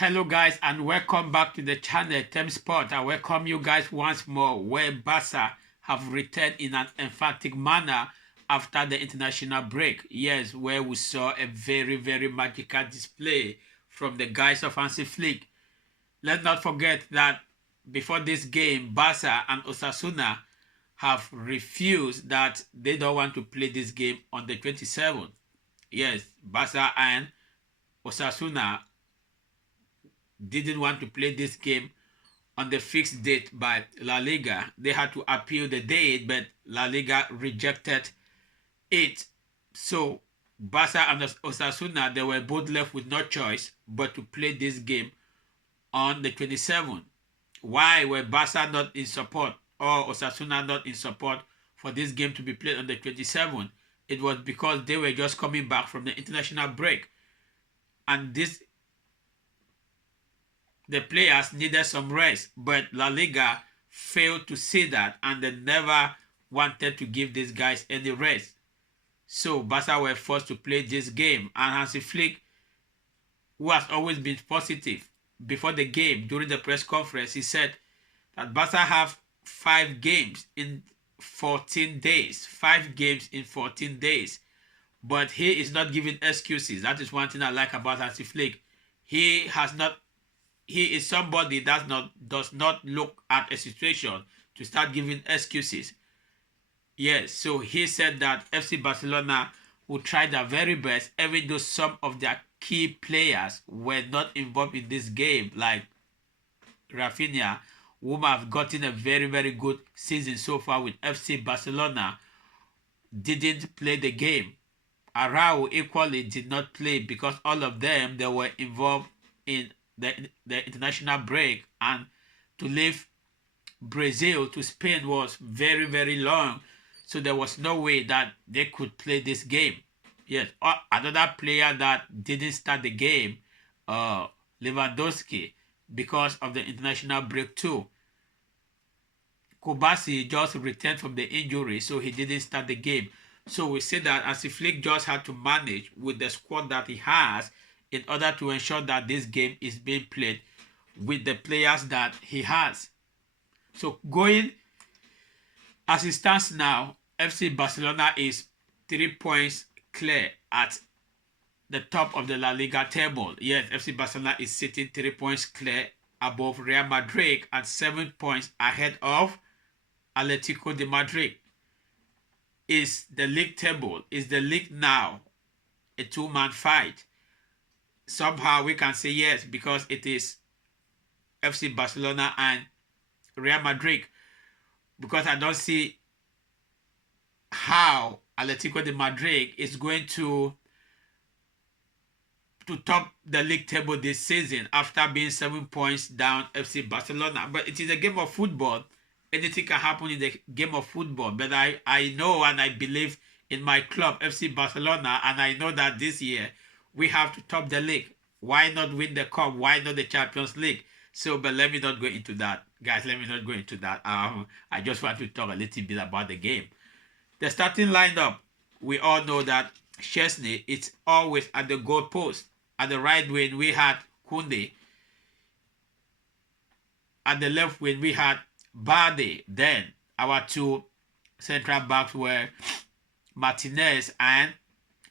Hello guys and welcome back to the channel Tem Sport. I welcome you guys once more where Barca have returned in an emphatic manner after the international break. Yes, where we saw a very magical display from the guys of Hansi Flick. Let's not forget that before this game, Barca and Osasuna have refused that they don't want to play this game on the 27th. Yes, Barca and Osasuna didn't want to play this game on the fixed date by La Liga. They had to appeal the date, but La Liga rejected it. So Barca and Osasuna, they were both left with no choice but to play this game on the 27th. Why were Barca not in support or Osasuna not in support for this game to be played on the 27th? It was because they were just coming back from the international break. And the players needed some rest, but La Liga failed to see that and they never wanted to give these guys any rest. So Barca were forced to play this game, and Hansi Flick, who has always been positive before the game, during the press conference, he said that Barca have 5 games in 14 days. 5 games in 14 days. But he is not giving excuses. That is one thing I like about Hansi Flick. He is somebody that does not look at a situation to start giving excuses. Yes, so he said that FC Barcelona will try their very best, even though some of their key players were not involved in this game, like Rafinha, who have gotten a very good season so far with FC Barcelona, didn't play the game. Arau equally did not play because all of them, they were involved in the international break, and to leave Brazil to Spain was very long, so there was no way that they could play this game. Yes, another player that didn't start the game, Lewandowski, because of the international break too. Kobasi just returned from the injury, so he didn't start the game. So we say that Hansi Flick just had to manage with the squad that he has in order to ensure that this game is being played with the players that he has. So going as it stands now, FC Barcelona is 3 points clear at the top of the La Liga table. Yes, FC Barcelona is sitting 3 points clear above Real Madrid and 7 points ahead of Atletico de Madrid. Is the league table, is the league now a two-man fight? Somehow we can say yes, because it is FC Barcelona and Real Madrid, because I don't see how Atletico de Madrid is going to top the league table this season after being 7 points down FC Barcelona. But it is a game of football. Anything can happen in the game of football. But I know and I believe in my club, FC Barcelona, and I know that this year we have to top the league. Why not win the cup? Why not the Champions League? So, but let me not go into that. Guys, let me not go into that. I just want to talk a little bit about the game. The starting lineup, we all know that Chesney is always at the goal post. At the right wing, we had Koundé. At the left wing, we had Barde. Then our 2 central backs were Martinez and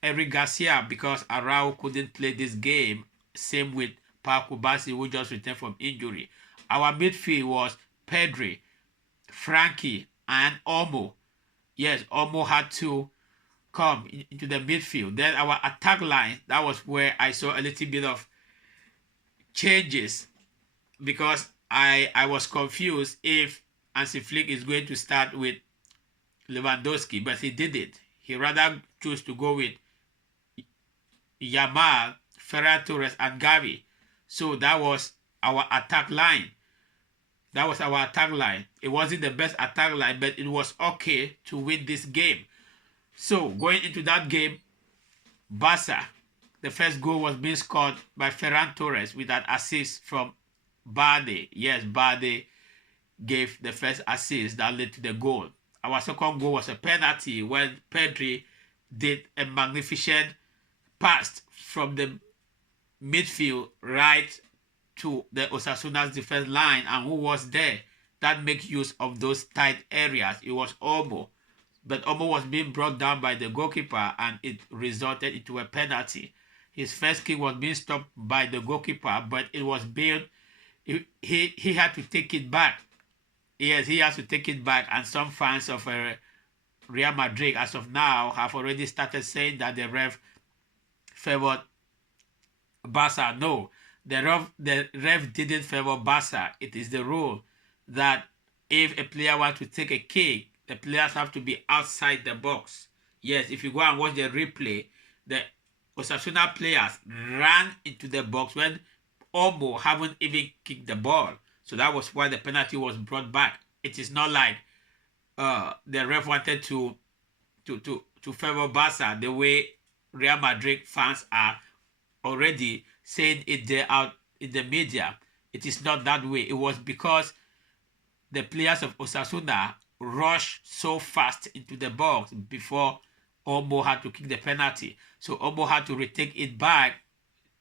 Eric Garcia, because Arau couldn't play this game. Same with Pau Kubasi, who just returned from injury. Our midfield was Pedri, Frankie, and Olmo. Yes, Olmo had to come into the midfield. Then our attack line, that was where I saw a little bit of changes, because I was confused if Hansi Flick is going to start with Lewandowski, but he didn't. He rather chose to go with Yamal, Ferran Torres, and Gavi. So that was our attack line. That was our attack line. It wasn't the best attack line, but it was okay to win this game. So going into that game, Barca, the first goal was being scored by Ferran Torres with an assist from Barde. Yes, Barde gave the first assist that led to the goal. Our second goal was a penalty when Pedri did a magnificent pass from the midfield right to the Osasuna's defense line, and who was there that makes use of those tight areas? It was Omo. But Omo was being brought down by the goalkeeper, and it resulted into a penalty. His first kick was being stopped by the goalkeeper, but it was being he had to take it back. Yes, he has to take it back, and some fans of Real Madrid, as of now, have already started saying that the ref favored Barca. No, the ref didn't favor Barca. It is the rule that if a player wants to take a kick, the players have to be outside the box. Yes, if you go and watch the replay, the Osasuna players ran into the box when Omo haven't even kicked the ball. So that was why the penalty was brought back. It is not like the ref wanted to favor Barca the way Real Madrid fans are already saying it there out in the media. It is not that way. It was because the players of Osasuna rushed so fast into the box before Omo had to kick the penalty. So Omo had to retake it back.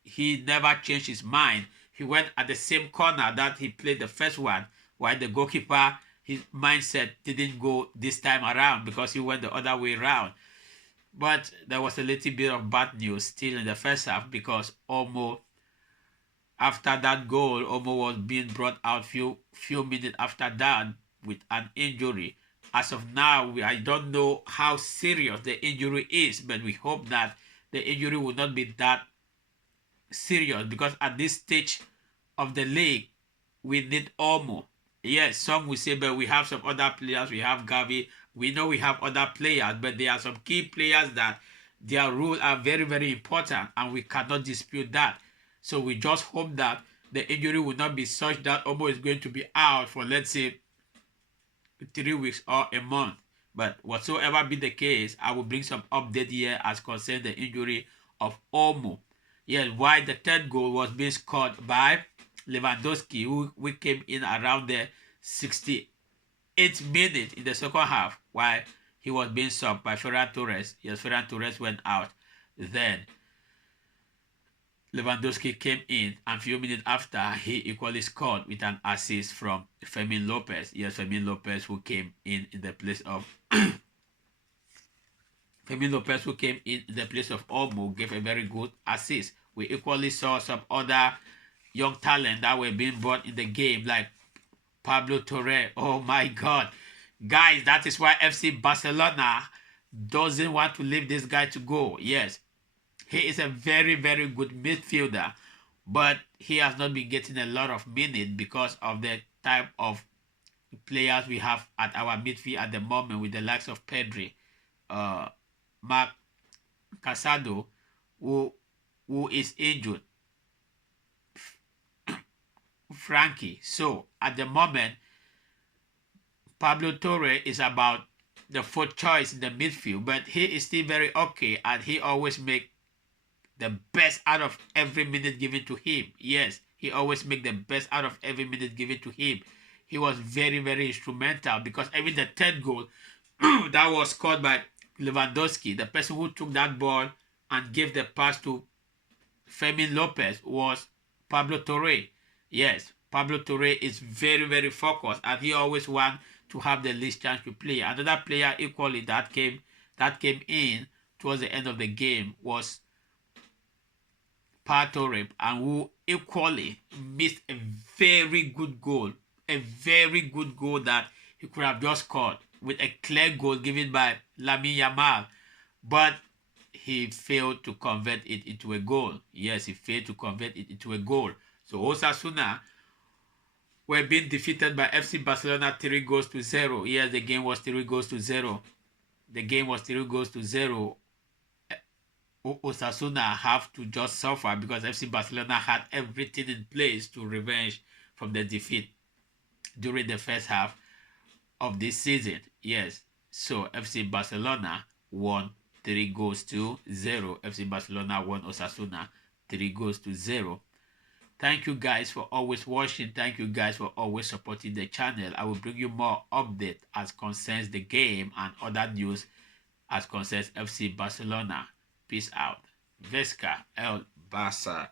He never changed his mind. He went at the same corner that he played the first one, while the goalkeeper, his mindset didn't go this time around because he went the other way around. But there was a little bit of bad news still in the first half because Omo, after that goal, Omo was being brought out few minutes after that with an injury. As of now, I don't know how serious the injury is, but we hope that the injury will not be that serious because at this stage of the league, we need Omo. Yes, some will say, but we have some other players. We have Gavi. We know we have other players, but there are some key players that their roles are very, very important, and we cannot dispute that. So we just hope that the injury will not be such that Omo is going to be out for, let's say, 3 weeks or a month. But whatsoever be the case, I will bring some update here as concerns the injury of Omo. Yes, why the third goal was being scored by Lewandowski, who came in around the 68th minute in the second half, while he was being subbed by Ferran Torres. Yes, Ferran Torres went out. Then Lewandowski came in, and a few minutes after, he equally scored with an assist from Fermin Lopez. Yes, Fermin Lopez, who came in the place of Fermin Lopez, who came in the place of Olmo, gave a very good assist. We equally saw some other young talent that were being brought in the game, like Pablo Torre. Oh my God. Guys, that is why FC Barcelona doesn't want to leave this guy to go. Yes, he is a very, very good midfielder, but he has not been getting a lot of minutes because of the type of players we have at our midfield at the moment, with the likes of Pedri, Marc Casado, who is injured, Frankie. So at the moment, Pablo Torre is about the fourth choice in the midfield, but he is still very okay, and he always make the best out of every minute given to him. Yes, he always make the best out of every minute given to him. He was very, very instrumental, because even the third goal that was scored by Lewandowski, the person who took that ball and gave the pass to Fermin Lopez was Pablo Torre. Yes, Pablo Torre is very, very focused, and he always wants to have the least chance to play. Another player equally that came in towards the end of the game was Torre, and who equally missed a very good goal that he could have just scored with a clear goal given by Lamine Yamal, but he failed to convert it into a goal. Yes, he failed to convert it into a goal. So Osasuna were being defeated by FC Barcelona 3-0. Yes, the game was 3-0. The game was 3-0. Osasuna have to just suffer because FC Barcelona had everything in place to revenge from the defeat during the first half of this season. Yes, so FC Barcelona won 3-0. FC Barcelona won Osasuna 3-0. Thank you guys for always watching. Thank you guys for always supporting the channel. I will bring you more updates as concerns the game and other news as concerns FC Barcelona. Peace out. Vesca El Barça.